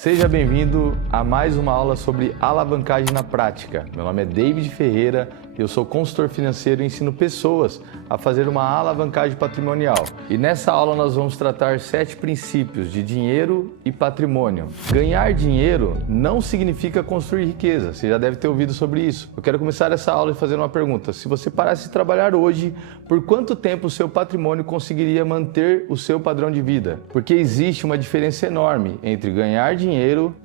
Seja bem-vindo a mais uma aula sobre alavancagem na prática. Meu nome é David Ferreira, eu sou consultor financeiro e ensino pessoas a fazer uma alavancagem patrimonial. E nessa aula nós vamos tratar 7 princípios de dinheiro e patrimônio. Ganhar dinheiro não significa construir riqueza, você já deve ter ouvido sobre isso. Eu quero começar essa aula fazendo uma pergunta. Se você parasse de trabalhar hoje, por quanto tempo o seu patrimônio conseguiria manter o seu padrão de vida? Porque existe uma diferença enorme entre ganhar dinheiro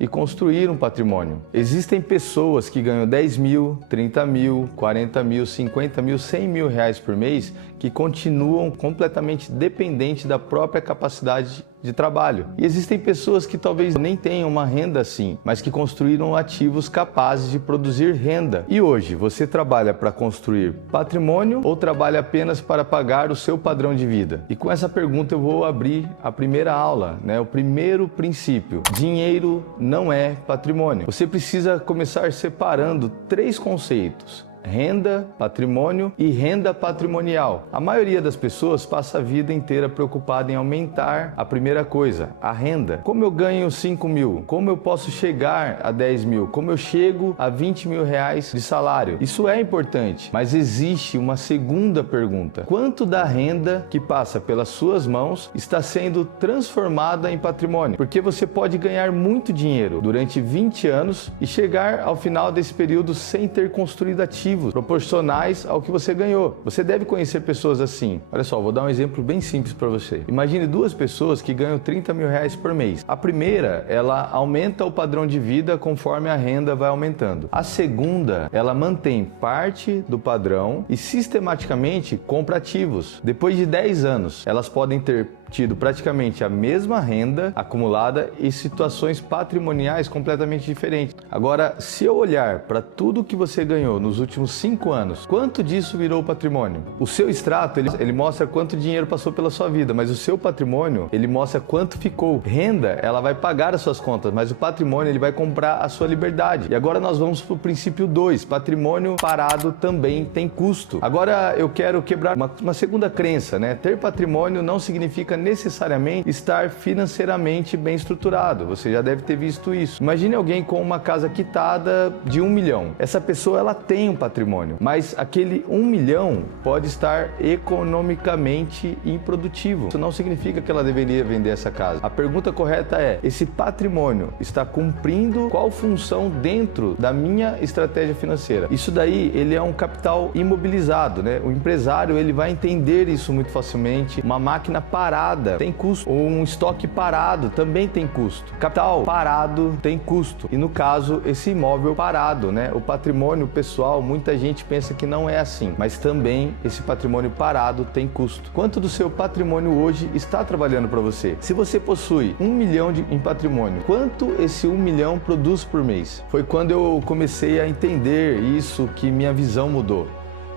e construir um patrimônio. Existem pessoas que ganham 10 mil, 30 mil, 40 mil, 50 mil, 100 mil reais por mês que continuam completamente dependentes da própria capacidade de trabalho. E existem pessoas que talvez nem tenham uma renda assim, mas que construíram ativos capazes de produzir renda. E hoje, você trabalha para construir patrimônio ou trabalha apenas para pagar o seu padrão de vida? E com essa pergunta eu vou abrir a primeira aula, o primeiro princípio. Dinheiro não é patrimônio. Você precisa começar separando 3 conceitos: renda, patrimônio e renda patrimonial. A maioria das pessoas passa a vida inteira preocupada em aumentar a primeira coisa, a renda. Como eu ganho 5 mil? Como eu posso chegar a 10 mil? Como eu chego a 20 mil reais de salário? Isso é importante, mas existe uma segunda pergunta: quanto da renda que passa pelas suas mãos está sendo transformada em patrimônio? Porque você pode ganhar muito dinheiro durante 20 anos e chegar ao final desse período sem ter construído ativos proporcionais ao que você ganhou. Você deve conhecer pessoas assim. Olha só, vou dar um exemplo bem simples para você. Imagine 2 pessoas que ganham 30 mil reais por mês. A primeira, ela aumenta o padrão de vida conforme a renda vai aumentando. A segunda, ela mantém parte do padrão e sistematicamente compra ativos. Depois de 10 anos, elas podem ter tido praticamente a mesma renda acumulada e situações patrimoniais completamente diferentes. Agora, se eu olhar para tudo que você ganhou nos últimos 5 anos, quanto disso virou patrimônio? O seu extrato, ele mostra quanto dinheiro passou pela sua vida, mas o seu patrimônio, ele mostra quanto ficou. Renda, ela vai pagar as suas contas, mas o patrimônio, ele vai comprar a sua liberdade. E agora nós vamos para o princípio 2, patrimônio parado também tem custo. Agora eu quero quebrar uma segunda crença, Ter patrimônio não significa necessariamente estar financeiramente bem estruturado. Você já deve ter visto isso. Imagine alguém com uma casa quitada de 1 milhão. Essa pessoa, ela tem um patrimônio, mas aquele 1 milhão pode estar economicamente improdutivo. Isso não significa que ela deveria vender essa casa. A pergunta correta é: esse patrimônio está cumprindo qual função dentro da minha estratégia financeira? Isso daí, ele é um capital imobilizado, O empresário, ele vai entender isso muito facilmente. Uma máquina parada tem custo, ou um estoque parado também tem custo. Capital parado tem custo. E no caso, esse imóvel parado, O patrimônio pessoal, muita gente pensa que não é assim, mas também esse patrimônio parado tem custo. Quanto do seu patrimônio hoje está trabalhando para você? Se você possui 1 milhão em patrimônio, quanto esse 1 milhão produz por mês? Foi quando eu comecei a entender isso que minha visão mudou.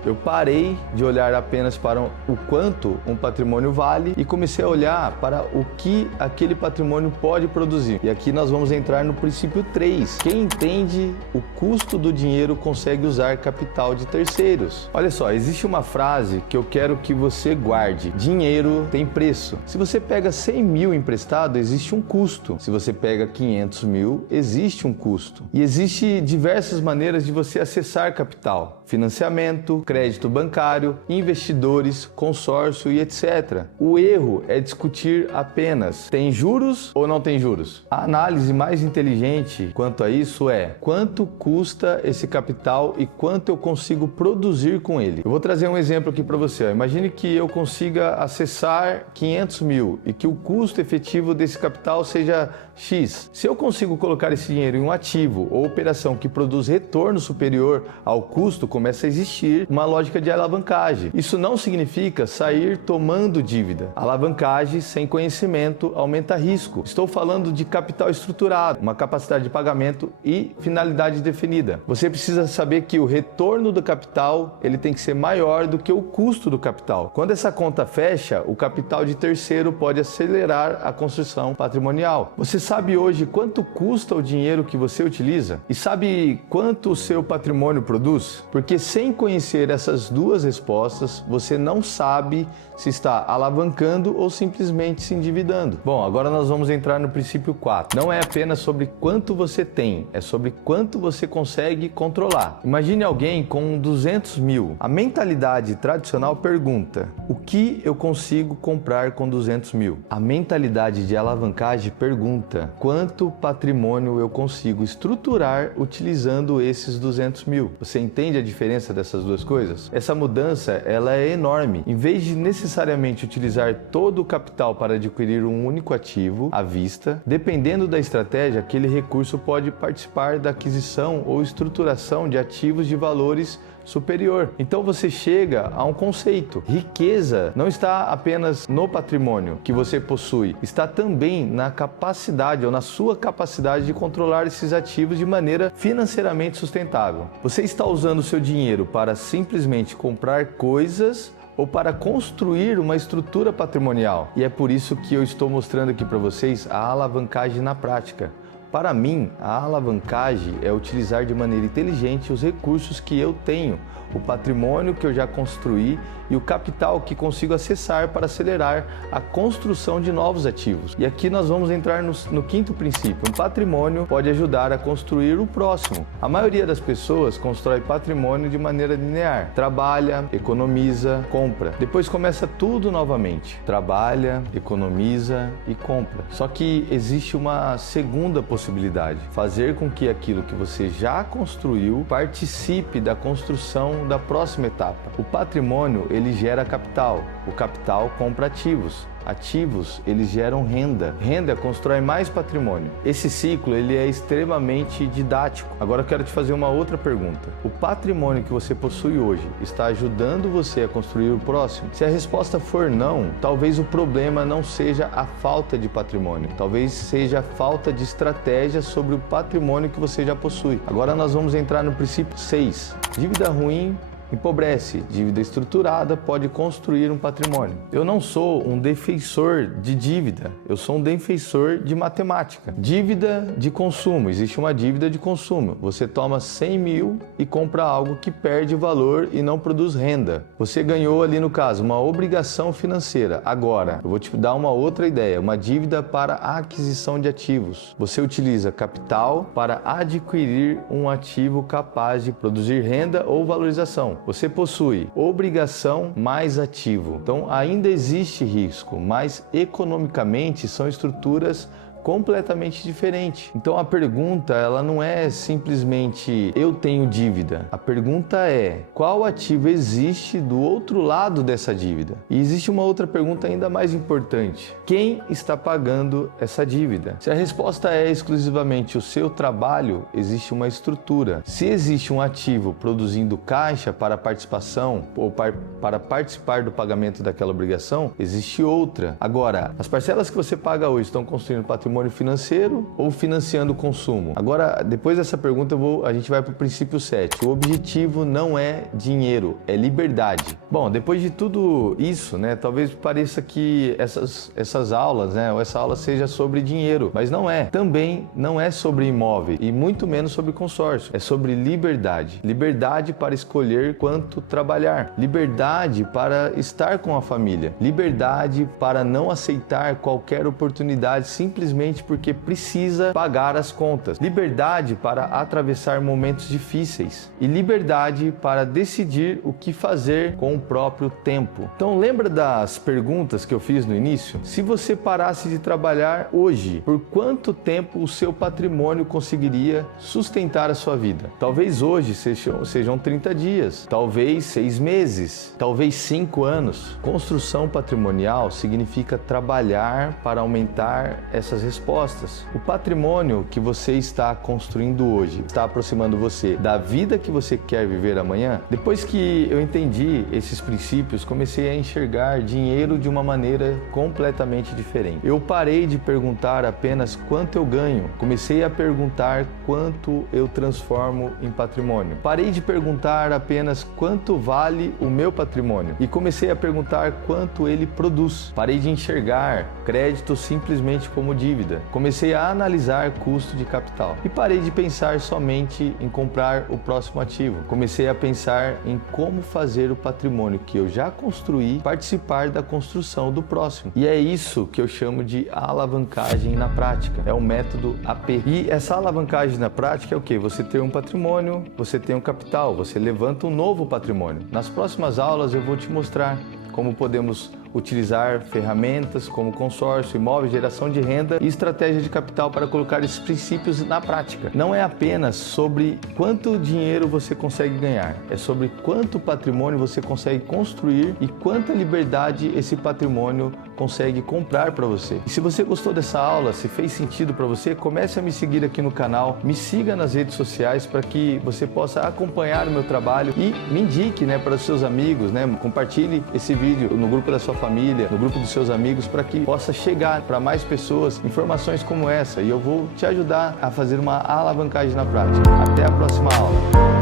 Eu parei de olhar apenas para o quanto um patrimônio vale e comecei a olhar para o que aquele patrimônio pode produzir. E aqui nós vamos entrar no princípio 3. Quem entende o custo do dinheiro consegue usar capital de terceiros. Olha só, existe uma frase que eu quero que você guarde: dinheiro tem preço. Se você pega 100 mil emprestado, existe um custo. Se você pega 500 mil, existe um custo. E existe diversas maneiras de você acessar capital: financiamento, crédito bancário, investidores, consórcio e etc. O erro é discutir apenas: tem juros ou não tem juros? A análise mais inteligente quanto a isso é: quanto custa esse capital e quanto eu consigo produzir com ele? Eu vou trazer um exemplo aqui para você. Imagine que eu consiga acessar 500 mil e que o custo efetivo desse capital seja X. Se eu consigo colocar esse dinheiro em um ativo ou operação que produz retorno superior ao custo, começa a existir uma lógica de alavancagem. Isso não significa sair tomando dívida. Alavancagem sem conhecimento aumenta risco. Estou falando de capital estruturado, uma capacidade de pagamento e finalidade definida. Você precisa saber que o retorno do capital, ele tem que ser maior do que o custo do capital. Quando essa conta fecha, o capital de terceiro pode acelerar a construção patrimonial. Você sabe hoje quanto custa o dinheiro que você utiliza? E sabe quanto o seu patrimônio produz? Porque sem conhecer essas duas respostas, você não sabe se está alavancando ou simplesmente se endividando. Bom, agora nós vamos entrar no princípio 4. Não é apenas sobre quanto você tem, é sobre quanto você consegue controlar. Imagine alguém com 200 mil. A mentalidade tradicional pergunta: o que eu consigo comprar com 200 mil? A mentalidade de alavancagem pergunta: quanto patrimônio eu consigo estruturar utilizando esses 200 mil? Você entende a diferença dessas duas coisas? Essa mudança, ela é enorme. Em vez de necessariamente utilizar todo o capital para adquirir um único ativo à vista, dependendo da estratégia, aquele recurso pode participar da aquisição ou estruturação de ativos de valores superior. Então você chega a um conceito. Riqueza não está apenas no patrimônio que você possui, está também na capacidade ou na sua capacidade de controlar esses ativos de maneira financeiramente sustentável. Você está usando o seu dinheiro para simplesmente comprar coisas ou para construir uma estrutura patrimonial. E é por isso que eu estou mostrando aqui para vocês a alavancagem na prática. Para mim, a alavancagem é utilizar de maneira inteligente os recursos que eu tenho, o patrimônio que eu já construí e o capital que consigo acessar para acelerar a construção de novos ativos. E aqui nós vamos entrar no quinto princípio. Um patrimônio pode ajudar a construir o próximo. A maioria das pessoas constrói patrimônio de maneira linear. Trabalha, economiza, compra. Depois começa tudo novamente. Trabalha, economiza e compra. Só que existe uma segunda possibilidade: fazer com que aquilo que você já construiu participe da construção da próxima etapa. O patrimônio, ele gera capital. O capital compra ativos. Ativos, eles geram renda. Renda constrói mais patrimônio. Esse ciclo, ele é extremamente didático. Agora eu quero te fazer uma outra pergunta. O patrimônio que você possui hoje está ajudando você a construir o próximo? Se a resposta for não, talvez o problema não seja a falta de patrimônio. Talvez seja a falta de estratégia sobre o patrimônio que você já possui. Agora nós vamos entrar no princípio 6. Dívida ruim empobrece, dívida estruturada pode construir um patrimônio. Eu não sou um defensor de dívida, eu sou um defensor de matemática. Dívida de consumo, existe uma dívida de consumo. Você toma 100 mil e compra algo que perde valor e não produz renda. Você ganhou ali, no caso, uma obrigação financeira. Agora, eu vou te dar uma outra ideia, uma dívida para a aquisição de ativos. Você utiliza capital para adquirir um ativo capaz de produzir renda ou valorização. Você possui obrigação mais ativo. Então ainda existe risco, mas economicamente são estruturas completamente diferente. Então a pergunta, ela não é simplesmente eu tenho dívida. A pergunta é: qual ativo existe do outro lado dessa dívida? E existe uma outra pergunta ainda mais importante: quem está pagando essa dívida? Se a resposta é exclusivamente o seu trabalho, existe uma estrutura. Se existe um ativo produzindo caixa para participação ou para participar do pagamento daquela obrigação, existe outra. Agora, as parcelas que você paga hoje estão construindo patrimônio financeiro ou financiando o consumo? Agora, depois dessa pergunta, a gente vai para o princípio 7. O objetivo não é dinheiro, é liberdade. Bom, depois de tudo isso, né, talvez pareça que essas aulas, né, ou essa aula seja sobre dinheiro, mas não é. Também não é sobre imóvel e muito menos sobre consórcio. É sobre liberdade. Liberdade para escolher quanto trabalhar. Liberdade para estar com a família. Liberdade para não aceitar qualquer oportunidade simplesmente porque precisa pagar as contas. Liberdade para atravessar momentos difíceis. E liberdade para decidir o que fazer com o próprio tempo. Então lembra das perguntas que eu fiz no início? Se você parasse de trabalhar hoje, por quanto tempo o seu patrimônio conseguiria sustentar a sua vida? Talvez hoje sejam 30 dias, talvez 6 meses, talvez 5 anos. Construção patrimonial significa trabalhar para aumentar essas respostas. O patrimônio que você está construindo hoje está aproximando você da vida que você quer viver amanhã? Depois que eu entendi esses princípios, comecei a enxergar dinheiro de uma maneira completamente diferente. Eu parei de perguntar apenas quanto eu ganho, comecei a perguntar quanto eu transformo em patrimônio. Parei de perguntar apenas quanto vale o meu patrimônio e comecei a perguntar quanto ele produz. Parei de enxergar crédito simplesmente como dívida. dívida, comecei a analisar custo de capital e parei de pensar somente em comprar o próximo ativo. Comecei a pensar em como fazer o patrimônio que eu já construí participar da construção do próximo. E é isso que eu chamo de alavancagem na prática. É o método AP. E essa alavancagem na prática é o quê? Você tem um patrimônio, você tem um capital, você levanta um novo patrimônio. Nas próximas aulas eu vou te mostrar como podemos utilizar ferramentas como consórcio, imóveis, geração de renda e estratégia de capital para colocar esses princípios na prática. Não é apenas sobre quanto dinheiro você consegue ganhar, é sobre quanto patrimônio você consegue construir e quanta liberdade esse patrimônio consegue comprar para você. E se você gostou dessa aula, se fez sentido para você, comece a me seguir aqui no canal, me siga nas redes sociais para que você possa acompanhar o meu trabalho e me indique, para os seus amigos, compartilhe esse vídeo no grupo da sua família, no grupo dos seus amigos, para que possa chegar para mais pessoas informações como essa, e eu vou te ajudar a fazer uma alavancagem na prática. Até a próxima aula.